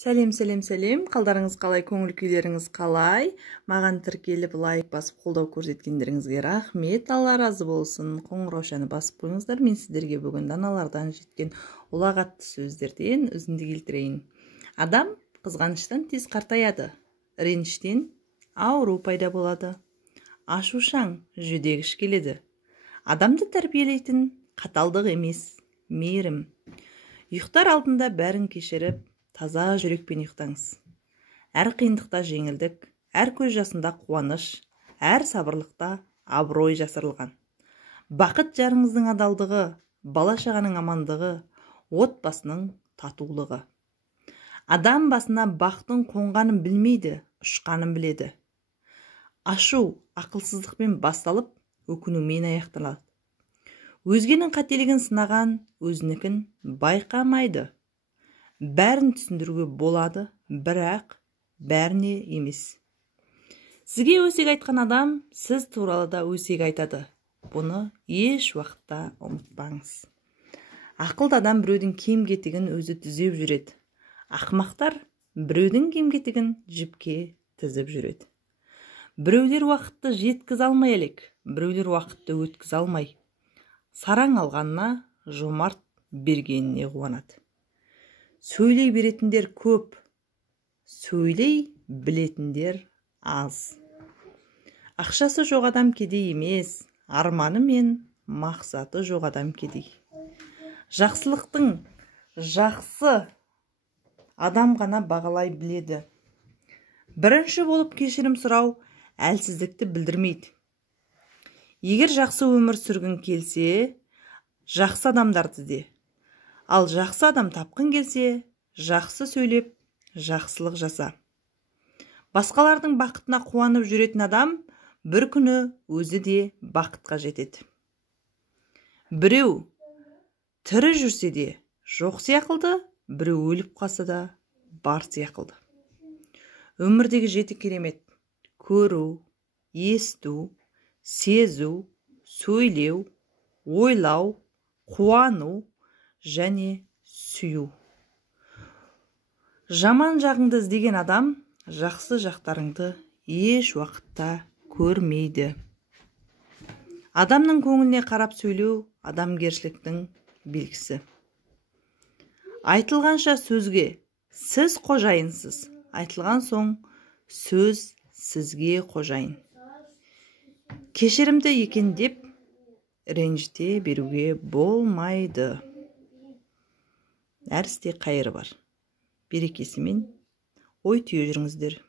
Сәлем, қалдарыңыз қалай, көңіл күйлеріңіз қалай? Маған тіркеліп, лайк басып, қолдау көрсеткендеріңізге рахмет, Алла разы болсын. Қоңыраушаны басып қойыңыздар. Мен сіздерге бүгін даналардан жеткен ұлағатты сөздерден үзінді келтірейін. Адам қызғаныштан тез қартаяды, реніштен ауру пайда болады. Ашушаң, жүдегіш келеді. Адамды тәрбиелейтін қаталдық емес, мейірім. Ұйықтар алдында бәрін кешіріп, таза жүрекпен ұйықтаңыз. Әр қиындықта жеңілдік, әр көз жасында қуаныш, әр сабырлықта абырой жасырылған. Бақыт жарыңыздың адалдығы, бала-шағаның амандығы, отбасының татулығы. Адам басына бақтың қонғанын білмейді, ұшқанын біледі. Ашу ақылсыздықпен басталып, өкінумен аяқталады. Өзгенің қателігін сынаған, өзінікін байқамайды. Бәрін түсіндіруге болады, бірақ бәріне емес. Сізге өсек айтқан адам, сіз туралы да өсек айтады. Бұны еш уақытта ұмытпаңыз. Ақылды адам біреудің кем-кетігін өзі түзеп жүреді. Ақымақтар біреудің кем-кетігін жіпке тізіп жүреді. Біреулер уақытты жеткізе алмай әлек, біреулер уақытты өткізе алмай. Сараң алғанына, жомарт бергеніне қуанады. Сөйлей беретіндер көп, сөйлей білетіндер аз. Ақшасы жоқ адам кедей емес, арманы мен мақсаты жоқ адам кедей. Жақсылықтың жақсы адам ғана бағалай біледі. Бірінші болып кешірім сұрау әлсіздікті білдірмейді. Егер жақсы өмір сүргің келсе, жақсы адамдарды ізде. Ал жақсы адам тапқың келсе, жақсы сөйлеп, жақсылық жаса. Басқалардың бақытына қуанып жүретін адам бір күні өзі де бақытқа жетеді. Біреу тірі жүрсе де жоқ сияқылды, біреу өліп қалса да бар сияқылды. Өмірдегі жеті керемет: көру, есту, сезу, сөйлеу, ойлау, қуану және сүю. Жаман жағыңды іздеген адам жақсы жақтарыңды еш уақытта көрмейді. Адамның көңіліне қарап сөйлеу адамгершіліктің белгісі. Айтылғанша сөзге сіз қожайынсыз, айтылған соң сөз сізге қожайын. Кешірімді екен деп ренжіте беруге болмайды. Әр істе қайыры бар. Берекесімен ой түйе жүріңіздер.